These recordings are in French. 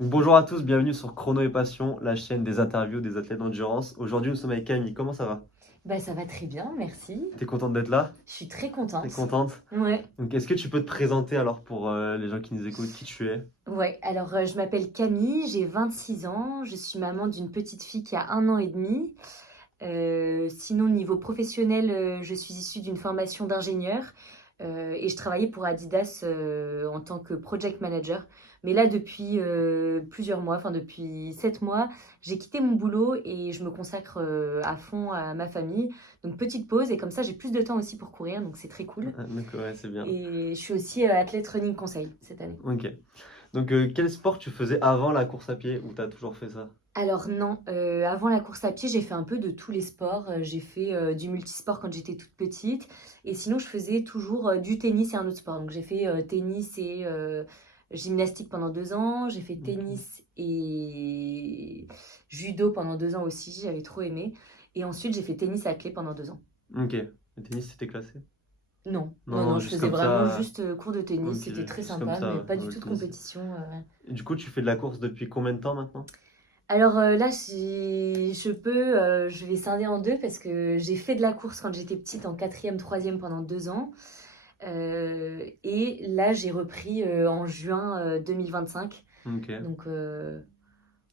Donc, bonjour à tous, bienvenue sur Chrono et Passion, la chaîne des interviews des athlètes d'endurance. Aujourd'hui, nous sommes avec Camille. Comment ça va? Bah, ça va très bien, merci. T'es contente d'être là? Je suis très T'es contente. contente? Ouais, Donc, est-ce que tu peux te présenter alors pour les gens qui nous écoutent, qui tu es? ouais. Alors, je m'appelle Camille, j'ai 26 ans, je suis maman d'une petite fille qui a 1 an et demi. Sinon, niveau professionnel, je suis issue d'une formation d'ingénieur et je travaillais pour Adidas en tant que project manager. Mais là, depuis plusieurs mois, enfin depuis 7 mois, j'ai quitté mon boulot et je me consacre à fond à ma famille. Donc, petite pause et comme ça, j'ai plus de temps aussi pour courir, donc c'est très cool. Donc, ouais, c'est bien. Et je suis aussi athlète running conseil cette année. Ok. Donc, quel sport tu faisais avant la course à pied ou t'as toujours fait ça? Alors non, avant la course à pied, j'ai fait un peu de tous les sports. J'ai fait du multisport quand j'étais toute petite. Et sinon, je faisais toujours du tennis et un autre sport. Donc j'ai fait tennis et gymnastique pendant 2 ans. J'ai fait Ok. tennis et judo pendant 2 ans aussi. J'avais trop aimé. Et ensuite, j'ai fait tennis à clé pendant 2 ans. Ok. Le tennis, c'était classé? Non, non, Non, non, je juste faisais comme vraiment ça. juste cours de tennis. Ok, C'était très juste comme sympa, ça, mais pas ouais. du Ouais, tout de tennis. compétition. Et du coup, tu fais de la course depuis combien de temps maintenant? Alors là, si je peux, je vais scinder en deux parce que j'ai fait de la course quand j'étais petite en quatrième, troisième pendant 2 ans. Et là, j'ai repris en juin 2025. Ok. Donc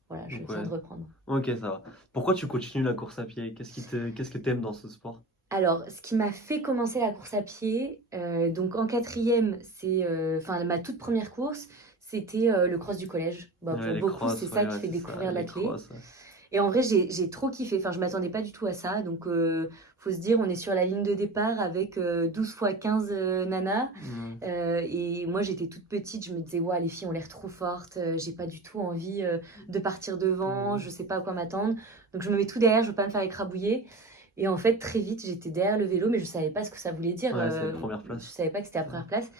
voilà, je Donc, viens ouais. de reprendre. Ok, ça va. Pourquoi tu continues la course à pied? Qu'est-ce que t'aimes dans ce sport? Alors, ce qui m'a fait commencer la course à pied, donc en quatrième, enfin ma toute première course, c'était le cross du collège. Bah, Ouais, pour les beaucoup, c'est crosses, ça ouais, qui ouais, fait c'est ça, découvrir les l'athlé. crosses. Ouais. Et en vrai, j'ai trop kiffé. Enfin, je m'attendais pas du tout à ça. Donc, faut se dire, on est sur la ligne de départ avec 12 fois 15 nanas. Mm. Et moi, j'étais toute petite. Je me disais, ouais, les filles ont l'air trop fortes. J'ai pas du tout envie de partir devant. Mm. Je sais pas à quoi m'attendre. Donc, je me mets tout derrière. Je veux pas me faire écrabouiller. Et en fait, très vite, j'étais derrière le vélo, mais je savais pas ce que ça voulait dire. Ouais, c'est les premières Je places. savais pas que c'était la Ouais. première place.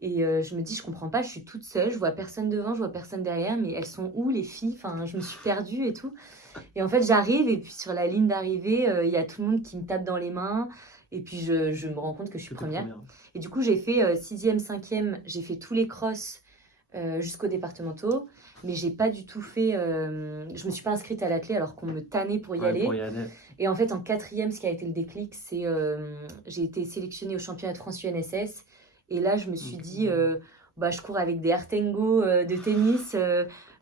Et je me dis, je comprends pas, je suis toute seule, je vois personne devant, je vois personne derrière, mais elles sont où les filles? Enfin, je me suis perdue et tout. Et en fait, j'arrive, et puis sur la ligne d'arrivée, il y a tout le monde qui me tape dans les mains. Et puis je me rends compte que je suis Que t'es première. première. Et du coup, j'ai fait sixième, cinquième, j'ai fait tous les crosses jusqu'aux départementaux. Mais j'ai pas du tout fait. Je me suis pas inscrite à l'athlé alors qu'on me tannait pour y Ouais, pour aller. y aller. Et en fait, en quatrième, ce qui a été le déclic, c'est j'ai été sélectionnée au championnat de France UNSS. Et là, je me suis Ok. dit, bah, je cours avec des Artengo de tennis.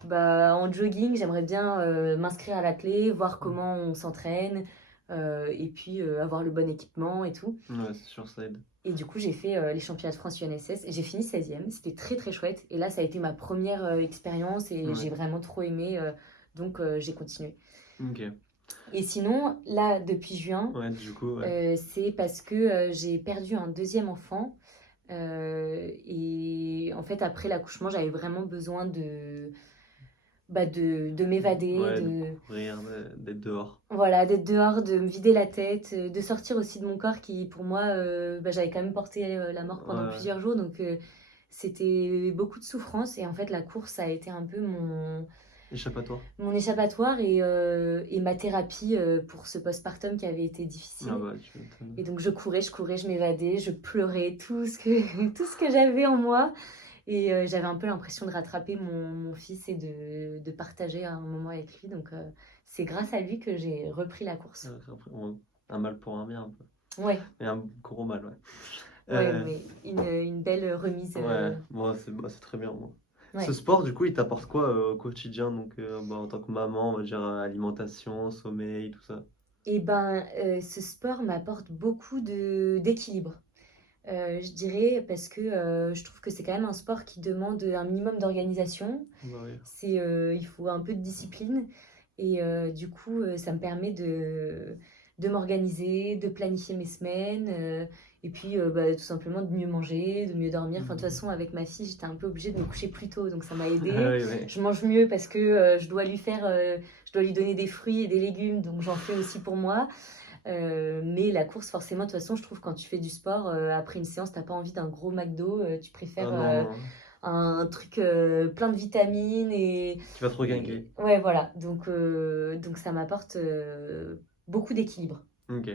Bah, en jogging, j'aimerais bien m'inscrire à l'athlé, voir comment on s'entraîne, et puis avoir le bon équipement et tout. Ouais, c'est sûr, ça aide. Et du coup, j'ai fait les championnats de France UNSS et j'ai fini 16e. C'était très très chouette. Et là, ça a été ma première expérience et Ouais. j'ai vraiment trop aimé. Donc, j'ai continué. Ok. Et sinon, là, depuis juin, Ouais, du coup, ouais. c'est parce que j'ai perdu un deuxième enfant. Et en fait, après l'accouchement, j'avais vraiment besoin de m'évader, Ouais, de courir, d'être dehors. voilà, d'être dehors, de me vider la tête, de sortir aussi de mon corps qui, pour moi, bah, j'avais quand même porté la mort Ouais, pendant ouais. plusieurs jours. Donc, c'était beaucoup de souffrance. Et en fait, la course a été un peu Échappatoire. mon échappatoire et ma thérapie pour ce postpartum qui avait été Ah difficile. bah, tu m'étonnes. Et donc je courais, je m'évadais, je pleurais tout ce que, tout ce que j'avais en moi. Et j'avais un peu l'impression de rattraper mon fils et de partager un moment avec lui. Donc c'est grâce à lui que j'ai repris la course. Après, un mal pour un bien, un peu. Ouais, Et un gros mal, ouais. ouais, Euh, mais une belle remise. ouais, bon, c'est très bien, moi. Ce Ouais. sport, du coup, il t'apporte quoi au quotidien? Donc, bah, en tant que maman, on va dire alimentation, sommeil, tout ça. Et ben, ce sport m'apporte beaucoup d'équilibre. Je dirais parce que je trouve que c'est quand même un sport qui demande un minimum d'organisation. Bah oui. Il faut un peu de discipline. Et du coup, ça me permet de m'organiser, de planifier mes semaines. Et puis, bah, tout simplement de mieux manger, de mieux dormir. Enfin, de toute Mhm. façon, avec ma fille, j'étais un peu obligée de me coucher plus tôt. Donc, ça m'a Ah aidée. oui, oui. Je mange mieux parce que je dois lui donner des fruits et des légumes. Donc, j'en fais aussi pour moi. Mais la course, forcément, de toute façon, je trouve quand tu fais du sport, après une séance, t'as pas envie d'un gros McDo, tu Ah préfères non, non. un truc plein de vitamines Qui va te et... regagner. Ouais, voilà. Donc ça m'apporte beaucoup d'équilibre. Ok.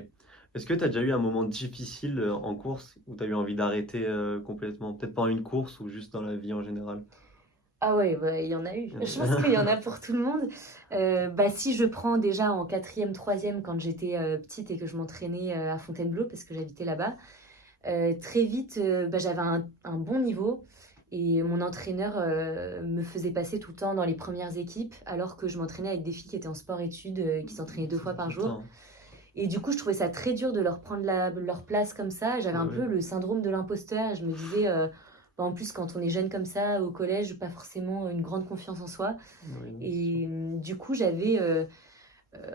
Est-ce que tu as déjà eu un moment difficile en course où tu as eu envie d'arrêter complètement? Peut-être pas en une course ou juste dans la vie en général? Ah ouais, bah, il y en a eu. Je pense qu'il y en a pour tout le monde. Bah, si je prends déjà en quatrième, troisième, quand j'étais petite et que je m'entraînais à Fontainebleau, parce que j'habitais là-bas, très vite, bah, j'avais un bon niveau et mon entraîneur me faisait passer tout le temps dans les premières équipes, alors que je m'entraînais avec des filles qui étaient en sport-études, qui s'entraînaient 2 fois par Tout le jour. temps. Et du coup, je trouvais ça très dur de leur prendre leur place comme ça. J'avais Ouais, un ouais. peu le syndrome de l'imposteur. Je me disais, bah, en plus, quand on est jeune comme ça, au collège, pas forcément une grande confiance en soi. Ouais, non, c'est sûr. Et du coup, j'avais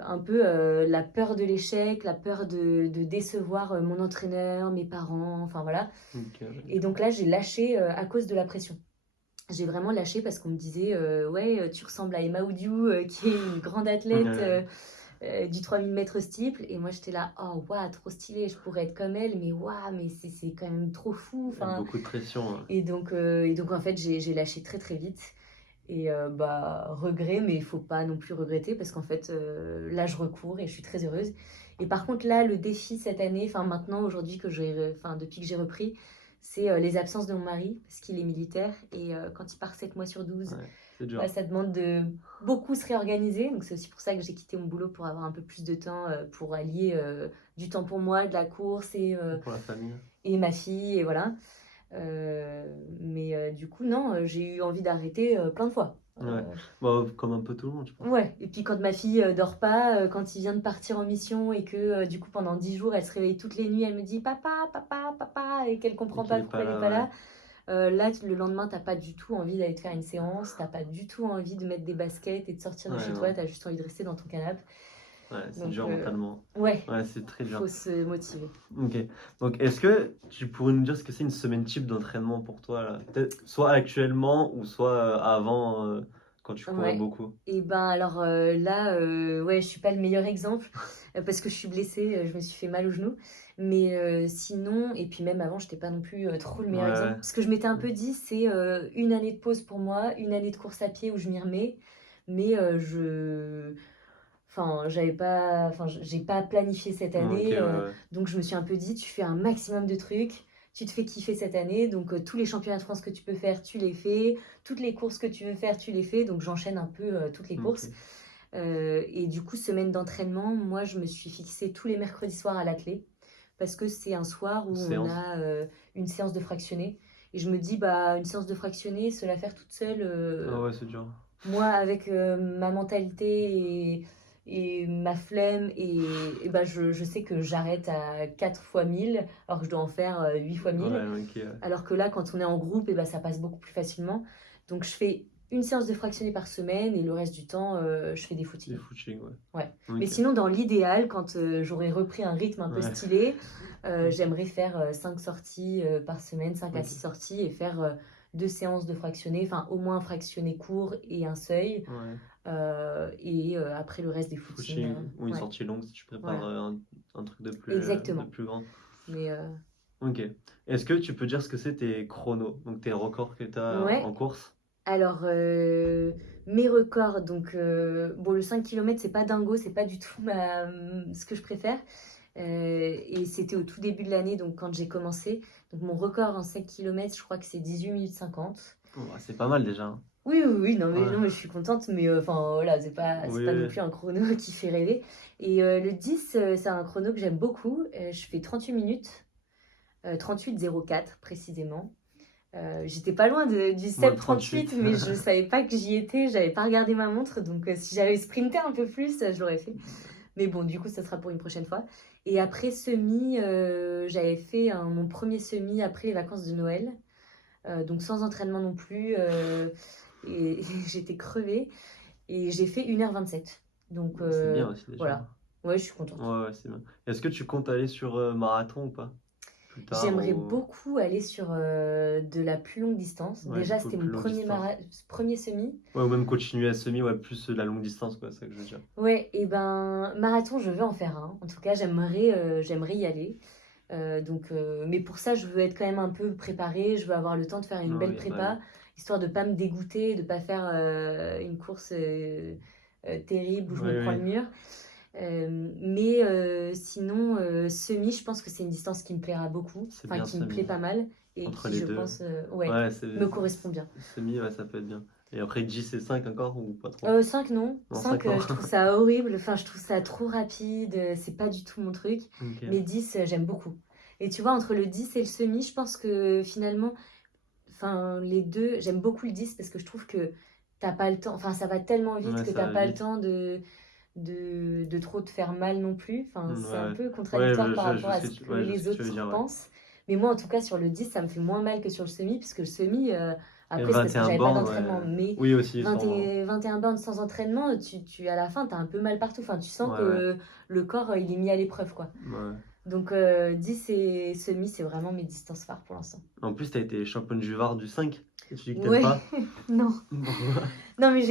un peu la peur de l'échec, la peur de décevoir mon entraîneur, mes parents, enfin voilà. Ok, ouais. Et donc là, j'ai lâché à cause de la pression. J'ai vraiment lâché parce qu'on me disait, ouais, tu ressembles à Emma Oudiou, qui est une grande athlète Ouais, du 3000 mètres steeple. Et moi, j'étais là, oh, waouh, trop stylé, je pourrais être comme elle, mais waouh, mais c'est quand même trop fou. il y a Enfin, beaucoup de pression. Hein. et donc en fait, j'ai lâché très très vite. Et bah, regret, mais il faut pas non plus regretter parce qu'en fait, là, je recours et je suis très heureuse. Et par contre, là, le défi cette année, enfin maintenant, aujourd'hui, enfin, depuis que j'ai repris, c'est les absences de mon mari parce qu'il est militaire et quand il part 7 mois sur 12, Ouais, c'est bah, dur. ça demande de beaucoup se réorganiser. Donc, c'est aussi pour ça que j'ai quitté mon boulot pour avoir un peu plus de temps pour allier du temps pour moi, de la course Pour la famille. et ma fille, et voilà. Mais du coup, non, j'ai eu envie d'arrêter plein de fois. Ouais. Bah, comme un peu tout le monde, je pense. Ouais, et puis quand ma fille dort pas, quand il vient de partir en mission et que du coup pendant 10 jours elle se réveille toutes les nuits, elle me dit papa, papa, papa, et qu'elle Et comprend qu'il pas est pas pourquoi il est là, pas ouais. là, là le lendemain t'as pas du tout envie d'aller te faire une séance, t'as pas du tout envie de mettre des baskets et de sortir de Ouais, chez toi, non. t'as juste envie de rester dans ton canapé. Ouais, c'est Donc dur mentalement. ouais, Ouais, c'est très dur. faut se motiver. Ok. Donc, est-ce que tu pourrais nous dire ce que c'est une semaine type d'entraînement pour toi, là? Peut-être soit actuellement ou soit avant, quand tu courais Ouais. beaucoup. Et ben alors là, ouais, je suis pas le meilleur exemple parce que je suis blessée, je me suis fait mal au genou. Mais sinon, et puis même avant, j'étais pas non plus trop le meilleur exemple. Ouais. Ce que je m'étais un peu dit, c'est une année de pause pour moi, une année de course à pied où je m'y remets. Mais enfin, j'ai pas planifié cette Ok, ouais, année, ouais. donc je me suis un peu dit, tu fais un maximum de trucs, tu te fais kiffer cette année, donc tous les championnats de France que tu peux faire, tu les fais, toutes les courses que tu veux faire, tu les fais, donc j'enchaîne un peu toutes les Ok. courses. Et du coup, semaine d'entraînement, moi je me suis fixée tous les mercredis soirs à la clé, parce que c'est un soir où on Séance. a une séance de fractionné. Et je me dis, bah, une séance de fractionné, se la faire toute seule, Ah ouais, c'est dur. moi, avec ma mentalité et ma flemme, et bah, je sais que j'arrête à 4 fois 1000, alors que je dois en faire 8 fois 1000. Ouais, ok. Ouais. Alors que là, quand on est en groupe, et bah, ça passe beaucoup plus facilement. Donc, je fais une séance de fractionné par semaine, et le reste du temps, je fais des Du footings. footing, ouais. Ouais. Ok. Mais sinon, dans l'idéal, quand j'aurais repris un rythme un peu Ouais. stylé, j'aimerais faire 5 sorties par semaine, 5 à Ok. 6 sorties, et faire 2 séances de fractionné, enfin au moins un fractionné court et un seuil, Ouais. et après le reste des footings. Footing ou une Ouais, sortie longue si tu prépares voilà, un truc de exactement. plus grand. Mais Ok. Est-ce que tu peux dire ce que c'est tes chronos, donc tes records que tu as ouais, en course? alors mes records, donc bon, le 5 km, c'est pas dingo, c'est pas du tout ce que je préfère. Et c'était au tout début de l'année, donc quand j'ai commencé. Donc mon record en 5 km, je crois que c'est 18 minutes 50. Oh, bah, c'est pas mal déjà. Hein. Oui, oui, oui, non, mais, Ouais. non, mais je suis contente, mais enfin voilà, c'est pas non Oui. plus un chrono qui fait rêver. Et le 10, c'est un chrono que j'aime beaucoup. Je fais 38 minutes, 38,04 précisément. J'étais pas loin du Moi, step le 38. 38, mais je savais pas que j'y étais, j'avais pas regardé ma montre, donc si j'avais sprinté un peu plus, je l'aurais fait. Mais bon, du coup, ça sera pour une prochaine fois. Et après semi, j'avais fait mon premier semi après les vacances de Noël, donc sans entraînement non plus, et j'étais crevée, et j'ai fait 1h27. Donc C'est bien aussi déjà. voilà, ouais, je suis contente. Ouais, ouais, c'est bien. Est-ce que tu comptes aller sur marathon ou pas? Plus tard J'aimerais ou... beaucoup aller sur de la plus longue distance. Ouais, du Déjà, coup, c'était plus mon longue distance. premier semi. Ouais, ou même continuer à semi, ouais, plus la longue distance, quoi, c'est ça que je veux dire. Ouais, et ben, marathon, je veux en faire un. En tout cas, j'aimerais y aller. Mais pour ça, je veux être quand même un peu préparée. Je veux avoir le temps de faire une belle Oui, bah prépa, oui. histoire de pas me dégoûter, de pas faire une course terrible où je Oui, me prends le oui, mur. Mais sinon, semi, je pense que c'est une distance qui me plaira beaucoup, c'est enfin bien qui me plaît semi. pas mal et Entre qui, les je deux. pense, ouais, Ouais, me correspond bien. semi, ouais, ça peut être bien. Et après 10 et 5 encore ou pas trop? 5 non. Non, 5 5 non. je trouve ça horrible. Enfin, je trouve ça trop rapide. C'est pas du tout mon truc. Ok. Mais 10, j'aime beaucoup. Et tu vois, entre le 10 et le semi, je pense que finalement, enfin, les deux, j'aime beaucoup le 10 parce que je trouve que t'as pas le temps. Enfin, ça va tellement vite Ouais, que ça t'as va pas le vite. temps de trop te faire mal non plus. Enfin, c'est un Ouais. peu Ouais, contradictoire par rapport à ce que ouais, je sais ce les que tu veux autres dire, ouais. pensent. Mais moi, en tout cas, sur le 10, ça me fait moins mal que sur le semi, puisque le semi, Et après, c'est parce que 21 j'avais pas bandes, d'entraînement. ouais. Mais Oui, aussi, 20 sûrement. et 21 bornes sans entraînement, à la fin, t'as un peu mal partout. Enfin, tu sens Ouais, ouais. que le corps, il est mis à l'épreuve, quoi. Ouais. Donc, 10 et semi, c'est vraiment mes distances phares pour l'instant. En plus, t'as été championne du Var du 5. Et tu dis que t'aimes Ouais, pas? non. Pourquoi? Non, mais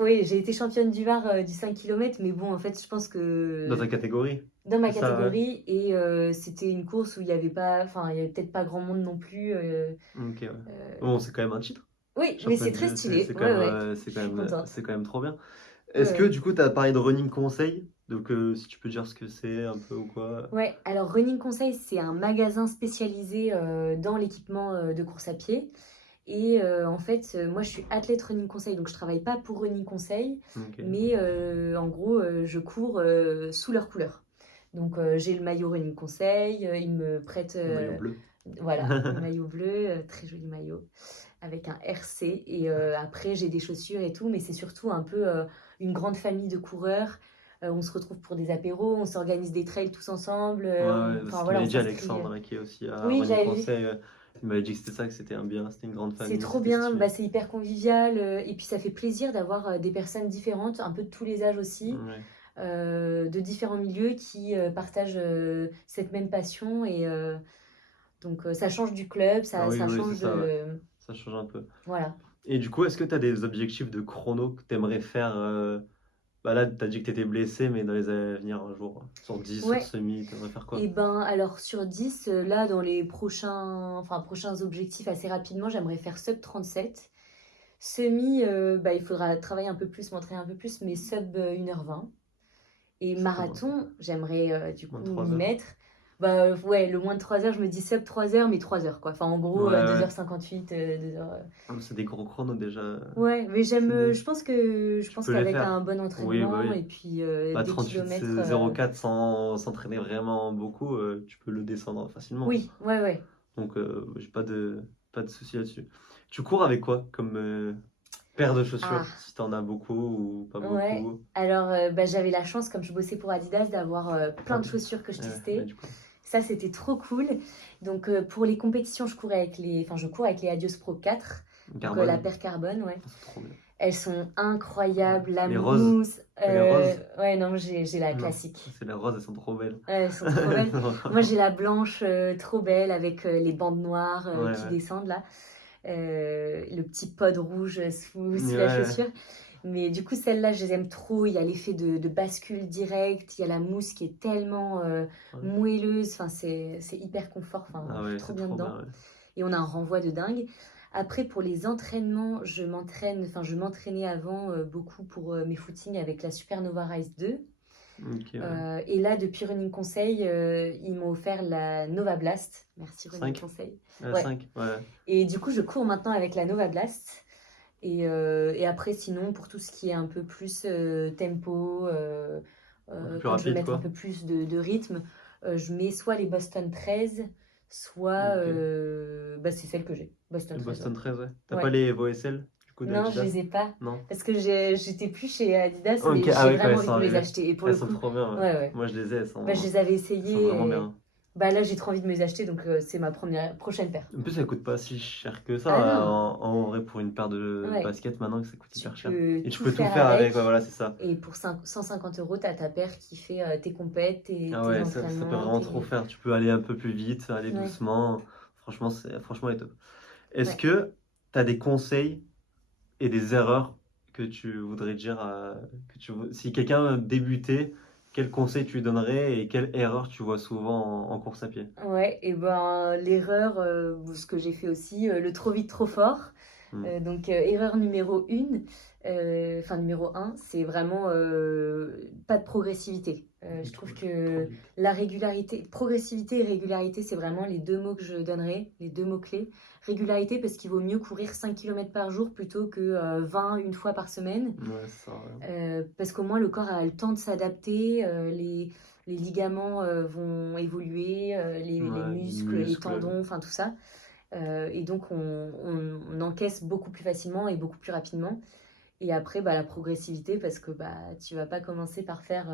oui, j'ai été championne du Var du 5 km, mais bon, en fait, je pense Dans que ta catégorie? dans ma C'est ça, ouais. catégorie, et c'était une course où il y avait pas, enfin, il y avait peut-être pas grand monde non plus. Ok, ouais. Euh, Bon, c'est quand même un titre. Oui, mais c'est Championne très du... stylé. Ouais, ouais, je c'est suis contente. c'est quand même trop bien. Ouais, Est-ce que ouais. du coup, tu as parlé de running conseil? Donc, si tu peux dire ce que c'est un peu ou quoi? Ouais, alors Running Conseil, c'est un magasin spécialisé dans l'équipement de course à pied. Et en fait, moi, je suis athlète Running Conseil, donc je travaille pas pour Running Conseil, Ok. mais en gros, je cours sous leur couleur. Donc, j'ai le maillot Running Conseil, ils me prêtent, Le maillot bleu. voilà, le maillot bleu, très joli maillot, avec un RC. Et après, j'ai des chaussures et tout, mais c'est surtout un peu une grande famille de coureurs. On se retrouve pour des apéros, on s'organise des trails tous ensemble. Ouais, ouais, c'est Enfin ce qu'il voilà, on m'avait dit s'inscrit. Alexandre, qui est aussi à Oui, Running j'avais vu. Conseil. Il m'avait dit que c'était ça, que c'était un bien, c'était une grande C'est famille, trop c'était bien, stylé. bah, c'est hyper convivial et puis ça fait plaisir d'avoir des personnes différentes, un peu de tous les âges aussi, Ouais. de différents milieux qui partagent cette même passion et donc ça change du club, Ah oui, ça oui, c'est change ça, ouais. de... Ça change un peu. Voilà. Et du coup, est-ce que tu as des objectifs de chrono que tu aimerais faire bah là, tu as dit que tu étais blessé, mais dans les années à venir, un jour, sur 10, sur Ouais, semi, tu aimerais faire quoi? et ben alors sur 10, là dans les prochains objectifs assez rapidement, j'aimerais faire sub 37. Semi, bah, il faudra travailler un peu plus, m'entraîner un peu plus, mais sub 1h20. Et C'est pas mal. marathon, j'aimerais du Moins de coup 3 m'y heures. mettre. Bah ouais, le moins de 3 heures, je me dis sub 3 heures, mais 3 heures quoi. Enfin en Ouais, gros, ouais. 2h58, 2h. Ah, mais c'est des gros chronos déjà. Ouais, mais C'est des... je Tu pense peux les qu'avec faire. un bon Oui, bah entraînement oui. et puis Bah, des 38 kilomètres. 04 sans s'entraîner vraiment beaucoup, tu peux le descendre facilement. Oui, ouais, ouais. Donc, j'ai pas de souci là-dessus. Tu cours avec quoi comme paire de chaussures? Ah, Si t'en as beaucoup ou pas ouais. beaucoup? Alors, bah, j'avais la chance, comme je bossais pour Adidas, d'avoir Ah, plein de chaussures que je ouais, ouais, testais. du coup. Ça, c'était trop cool. Donc, pour les compétitions, je cours avec les Adios Pro 4. Donc, la Carbone, paire carbone, ouais. c'est trop bien. Elles sont Ouais. incroyables, la Les roses, mousse. t'as les roses? Ouais, non, j'ai la Non, classique. c'est les roses, elles sont trop belles. Ouais, elles sont trop belles. Moi, j'ai la blanche trop belle avec les bandes noires Ouais, qui ouais. descendent là. Le petit pod rouge Ouais, sous la ouais. chaussure. Mais du coup, celles-là, je les aime trop. Il y a l'effet de bascule direct. Il y a la mousse qui est tellement Ouais. moelleuse. Enfin, c'est hyper confort. Enfin, Ah je suis ouais, trop c'est bien trop bien, dedans. ouais. Et on a un renvoi de dingue. Après, pour les entraînements, je m'entraînais avant beaucoup pour mes footings avec la Supernova Rise 2. Ok, ouais. Et là, depuis Running Conseil, ils m'ont offert la Nova Blast. Merci Running 5? Conseil. Ah, Ouais. 5, ouais. Et du coup, je cours maintenant avec la Nova Blast. Et après, sinon, pour tout ce qui est un peu plus tempo, Un peu plus quand je veux rapide, mettre un quoi. peu plus de rythme, je mets soit les Boston 13, soit Ok. bah, c'est celle que j'ai. Boston Le 13, ouais. Boston 13, ouais. T'as pas Ouais. les Evo SL, du coup, Non, je d'Adidas? les ai pas. Non? Parce que j'étais plus chez Adidas, Ok, mais ah j'ai oui, quand vraiment elles envie sont de me les arrivées. acheter. Et pour Elles le sont coup, trop bien, ouais. ouais, ouais. Moi, je les ai, Bah, je les avais elles sont vraiment essayées. Et bien. bah, là, j'ai trop envie de me les acheter, donc c'est ma prochaine paire. En plus, ça coûte pas si cher que Ah ça. non, En vrai, pour une paire de ouais. baskets, maintenant, que ça coûte Tu hyper cher. peux Et tu tout peux tout faire faire avec, avec. ouais, voilà, c'est ça. Et pour 150 euros, tu as ta paire qui fait tes compètes, Ah tes ouais, ça peut entraînements, vraiment trop tes... faire. Tu peux aller un peu plus vite, aller Ouais, doucement. Franchement, elle est top. Est-ce ouais. que tu as des conseils et des erreurs que tu voudrais dire si quelqu'un débutait, quel conseil tu lui donnerais et quelle erreur tu vois souvent en course à pied? Ouais, et ben l'erreur, ce que j'ai fait aussi, le trop vite, trop fort. Hmm. Donc erreur numéro 1, Enfin, numéro un, c'est vraiment pas de progressivité. Je trouve que la régularité, progressivité et régularité, c'est vraiment les deux mots que je donnerais, les deux mots clés. Régularité, parce qu'il vaut mieux courir 5 km par jour plutôt que 20 une fois par semaine. Ouais, c'est ça. Ouais. Parce qu'au moins le corps a le temps de s'adapter, les ligaments vont évoluer, les Ouais, muscles, les tendons, enfin tout ça. Et donc on encaisse beaucoup plus facilement et beaucoup plus rapidement. Et après, bah, la progressivité, parce que bah, tu vas pas commencer par faire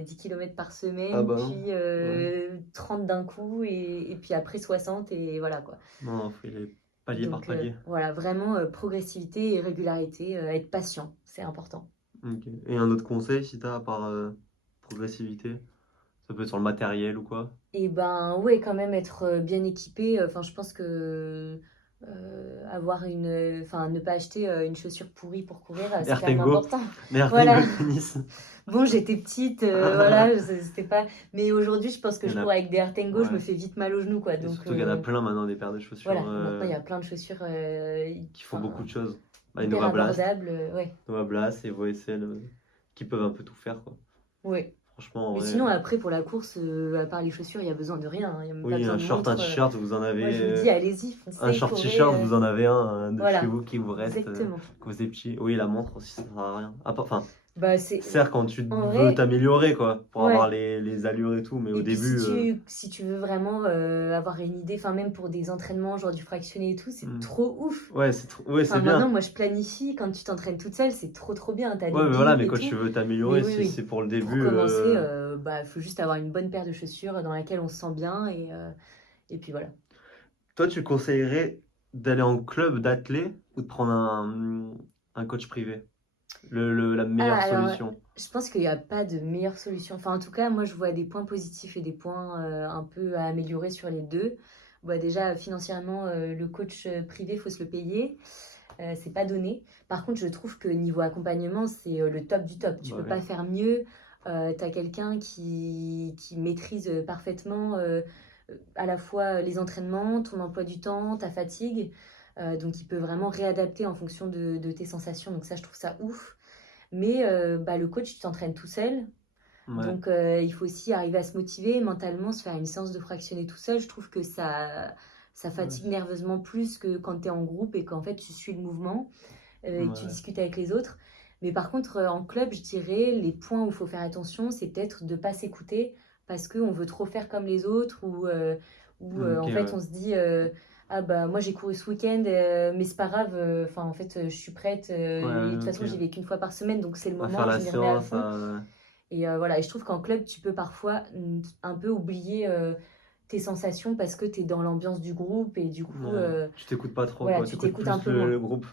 10 km par Ah semaine, bah non. puis Ouais. 30 d'un coup, et puis après 60, et voilà quoi. Non, faut y aller palier par Donc palier. voilà, vraiment progressivité et régularité, être patient, c'est important. Ok. Et un autre conseil, si t'as, à part progressivité, ça peut être sur le matériel ou quoi? Et ben ouais, quand même être bien équipé. Enfin, je pense que avoir enfin, ne pas acheter une chaussure pourrie pour courir, c'est quand même Ertengo, important. les Ertengo Voilà. de tennis. Bon, j'étais petite, voilà, c'était pas. Mais aujourd'hui, je pense que Il y je en cours a, avec des Ertengo, je me ouais. fais vite mal aux genoux, quoi. Et Donc surtout qu'il y en a plein maintenant des paires de chaussures voilà. Maintenant, il y a plein de chaussures, qui font beaucoup enfin, de choses. Bah, hyper Nova Blast, abordables, ouais, Nova Blast et VoSL qui peuvent un peu tout faire, quoi. ouais. Franchement, Mais ouais. sinon, après, pour la course, à part les chaussures, il y a besoin de rien, hein. Il y a même pas Oui, besoin un de short, un montre. t-shirt, vous en Moi, je vous avez. dis, allez-y, Un foncez, short courez. t-shirt, vous en avez un de chez Voilà, vous qui vous reste exactement. quand vous êtes petit. Oui, la montre aussi, ça sert à rien. Enfin, Bah, c'est. certes, quand tu En veux vrai, t'améliorer, quoi, pour avoir ouais. les allures et tout, mais au Et puis début. si tu veux vraiment avoir une idée, enfin même pour des entraînements, genre du fractionné et tout, c'est Hmm. trop ouf. Ouais, ouais, Enfin c'est maintenant, bien. moi je planifie, quand tu t'entraînes toute seule, c'est trop bien. T'as les Ouais, mais voilà, billes mais et quand tu tout. veux Mais t'améliorer, oui, si oui. c'est pour le Pour début. commencer, bah, faut juste avoir une bonne paire de chaussures dans laquelle on se sent bien et puis voilà. Toi, tu conseillerais d'aller en club d'athlètes ou de prendre un coach privé? La Ah, meilleure alors, solution. je pense qu'il n'y a pas de meilleure solution. Enfin, en tout cas, moi, je vois des points positifs et des points un peu à améliorer sur les deux. Bah, déjà, financièrement, le coach privé, il faut se le payer. C'est pas donné. Par contre, je trouve que niveau accompagnement, c'est le top du top. Tu Bah peux oui. pas faire mieux. Tu as quelqu'un qui maîtrise parfaitement à la fois les entraînements, ton emploi du temps, ta fatigue. Donc, il peut vraiment réadapter en fonction de tes sensations. Donc, ça, je trouve ça ouf. Mais bah, le coach, tu t'entraînes tout seul. Ouais. Donc, il faut aussi arriver à se motiver mentalement, se faire une séance de fractionné tout seul. Je trouve que ça Ouais. fatigue nerveusement plus que quand tu es en groupe et qu'en fait, tu suis le mouvement et que tu Ouais. discutes avec les autres. Mais par contre, en club, je dirais, les points où il faut faire attention, c'est peut-être de ne pas s'écouter parce qu'on veut trop faire comme les autres ou Ok, en fait, ouais. on se dit ah bah moi j'ai couru ce week-end, mais c'est pas grave, enfin en fait, je suis prête et de Ouais, toute façon, j'y ok. vais qu'une fois par semaine, donc c'est le À faire moment, la je m'y remets à séance, fond. Et voilà, et je trouve qu'en club, tu peux parfois un peu oublier tes sensations parce que tu es dans l'ambiance du groupe et du coup, ouais. Tu t'écoutes pas trop, voilà, quoi. tu T'écoutes t'écoutes un plus peu moins. le groupe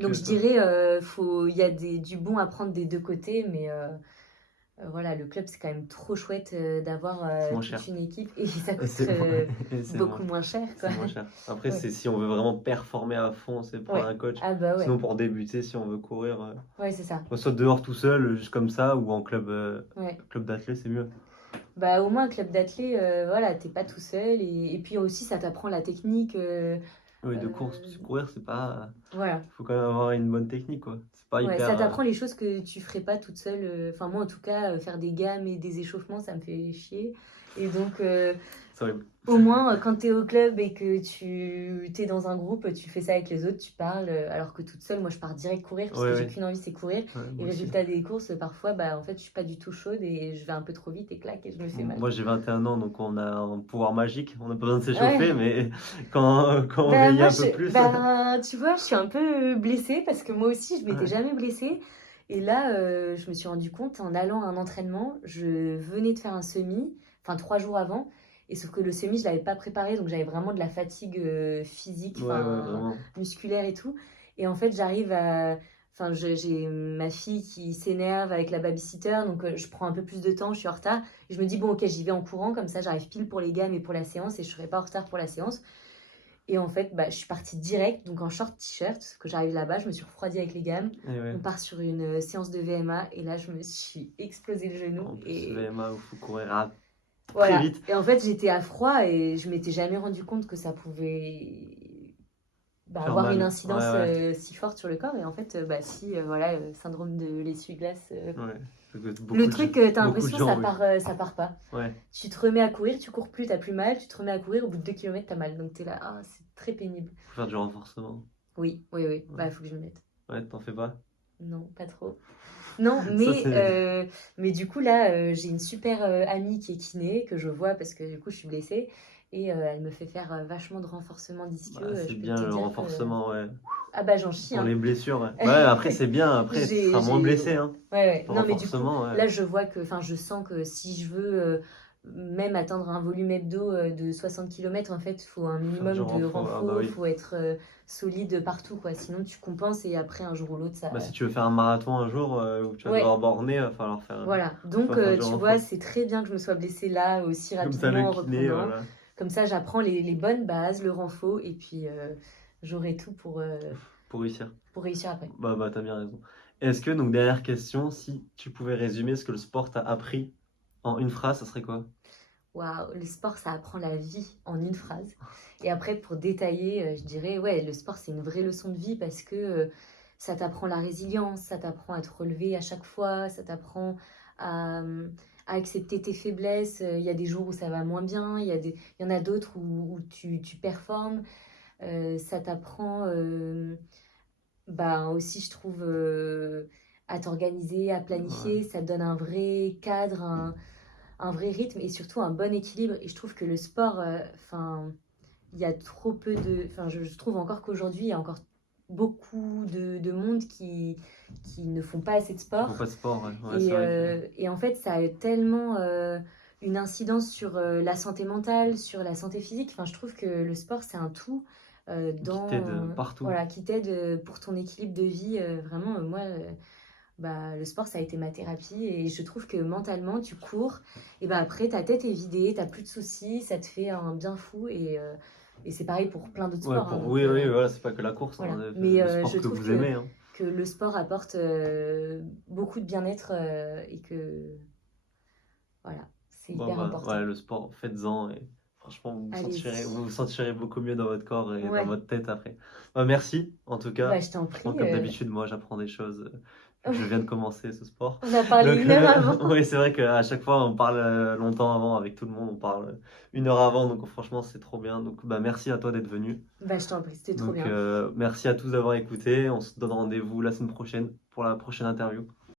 Donc que je toi. dirais, il y a du bon à prendre des deux côtés, mais voilà, le club, c'est quand même trop chouette d'avoir C'est moins cher. toute une équipe et ça coûte C'est c'est beaucoup moins cher, quoi. c'est moins cher. Après, Ouais, c'est si on veut vraiment performer à fond, c'est prendre ouais. un coach. Ah bah ouais, Sinon, pour débuter, si on veut courir, ouais, c'est ça. soit dehors tout seul, juste comme ça, ou en Ouais. club d'athlètes, c'est mieux. Bah au moins, un club d'athlètes, voilà, t'es pas tout seul et puis aussi, ça t'apprend la technique. Oui, de course, Euh, courir, c'est pas. voilà. Faut quand même avoir une bonne technique, quoi. C'est pas Ouais, hyper. ça t'apprend les choses que tu ferais pas toute seule. Enfin, moi, en tout cas, faire des gammes et des échauffements, ça me fait chier. Et donc, C'est horrible. au moins, quand tu es au club et que tu es dans un groupe, tu fais ça avec les autres, tu parles. Alors que toute seule, moi, je pars direct courir parce Ouais, que j'ai ouais. qu'une envie, c'est courir. Ouais, Et moi aussi. résultat des courses, parfois, bah, en fait, je suis pas du tout chaude et je vais un peu trop vite et clac, et je me fais mal. Moi, j'ai 21 ans, donc on a un pouvoir magique. On n'a pas besoin de s'échauffer, Ouais. mais quand on Bah, veille moi, un peu plus. bah, tu vois, je suis un peu blessée parce que moi aussi, je m'étais Ouais. jamais blessée. Et là, je me suis rendu compte en allant à un entraînement, je venais de faire un semi, enfin 3 jours avant. Et sauf que le semi, je l'avais pas préparé, donc j'avais vraiment de la fatigue physique, Ouais, ouais, enfin vraiment. musculaire et tout. Et en fait, j'arrive à. Enfin, j'ai ma fille qui s'énerve avec la babysitter, donc je prends un peu plus de temps, je suis en retard. Et je me dis, bon, ok, j'y vais en courant, comme ça j'arrive pile pour les gammes et pour la séance et je serai pas en retard pour la séance. Et en fait, bah, je suis partie direct, donc en short t-shirt, parce que j'arrive là-bas, je me suis refroidie avec les gammes. Et ouais. On part sur une séance de VMA, et là, je me suis explosé le genou. En plus, Et VMA, il faut courir très voilà. vite. Et en fait, j'étais à froid, et je m'étais jamais rendu compte que ça pouvait Faire avoir une mal. incidence Ouais, ouais. si forte sur le corps. Et en fait, si, voilà, syndrome de l'essuie-glace. Ouais. Donc, Le truc, t'as beaucoup de l'impression gens, oui. ça part pas. Ouais. Tu te remets à courir, tu cours plus, t'as plus mal, tu te remets à courir, au bout de 2 kilomètres, t'as mal. Donc t'es là, ah, c'est très pénible. Faut faire du renforcement. Oui, oui, oui. Ouais. Bah, faut que je me mette. Ouais, t'en fais pas? Non, pas trop. Non, Ça, c'est. mais du coup, là, j'ai une super amie qui est kiné, que je vois parce que du coup, je suis blessée. Et elle me fait faire vachement de renforcement d'ischio. Bah, c'est Je peux bien te le dire que. renforcement, ouais. Ah bah, j'en chie, Pour hein. les blessures, ouais. Ouais, après, c'est bien. Après, tu seras moins blessé, Ouais, hein. ouais. Le Non, mais du coup, renforcement, ouais. là, je vois que, enfin, je sens que si je veux même atteindre un volume hebdo de 60 kilomètres, en fait, il faut un Faire du minimum de renfort. Ah, bah renfort, il oui. faut être solide partout, quoi. Sinon, tu compenses et après, un jour ou l'autre, ça. Bah, si tu veux faire un marathon un jour où tu vas devoir Ouais, borner, il va falloir faire, voilà. tu Donc, vas faire du tu vois, renfort. c'est très bien que je me sois blessée là aussi Comme ça, le rapidement en kiné, reprenant. voilà. Comme ça, j'apprends les bonnes bases, le renfort, et puis j'aurai tout Pour réussir. pour réussir après. Bah, t'as bien raison. Est-ce que, donc, dernière question, si tu pouvais résumer ce que le sport t'a appris en une phrase, ça serait quoi? Waouh, le sport, ça apprend la vie en une phrase. Et après, pour détailler, je dirais, ouais, le sport, c'est une vraie leçon de vie parce que ça t'apprend la résilience, ça t'apprend à te relever à chaque fois, ça t'apprend à, à accepter tes faiblesses. Il y a des jours où ça va moins bien, il y en a d'autres où tu performes. Ça t'apprend aussi, je trouve, à t'organiser, à Ouais. planifier. Ça te donne un vrai cadre, un vrai rythme et surtout un bon équilibre. Et je trouve que le sport, enfin, il y a trop peu de. Enfin, je trouve encore qu'aujourd'hui, il y a encore beaucoup de monde qui ne font pas assez de Qui font sport. pas de sport, ouais. Ouais, c'est vrai que. Et en fait, ça a tellement une incidence sur la santé mentale, sur la santé physique. Enfin, je trouve que le sport, c'est un tout Qui t'aide partout. voilà, qui t'aide pour ton équilibre de vie. Vraiment, moi, le sport, ça a été ma thérapie et je trouve que mentalement, tu cours et après, ta tête est vidée, t'as plus de soucis, ça te fait un bien fou et c'est pareil pour plein d'autres Ouais, sports. Hein, oui, oui, voilà, c'est pas que la course, voilà. hein, Mais le je sport que trouve vous aimez, hein. que le sport apporte beaucoup de bien-être et que voilà, c'est Bon, hyper bah, ouais, important. le sport, faites-en et franchement, Allez-y. vous vous sentirez beaucoup mieux dans votre corps et dans Ouais, votre tête après. Bah, merci, en tout bah, cas. je t'en Franchement, prie. comme d'habitude, moi, j'apprends des choses vu que je viens de commencer ce sport. On a parlé Donc, une heure avant. oui, c'est vrai qu'à chaque fois, on parle longtemps avant avec tout le monde, on parle une heure avant, donc franchement, c'est trop bien. Donc, bah, merci à toi d'être venu. Bah, je t'en prie, c'était trop Donc, bien. merci à tous d'avoir écouté. On se donne rendez-vous la semaine prochaine pour la prochaine interview.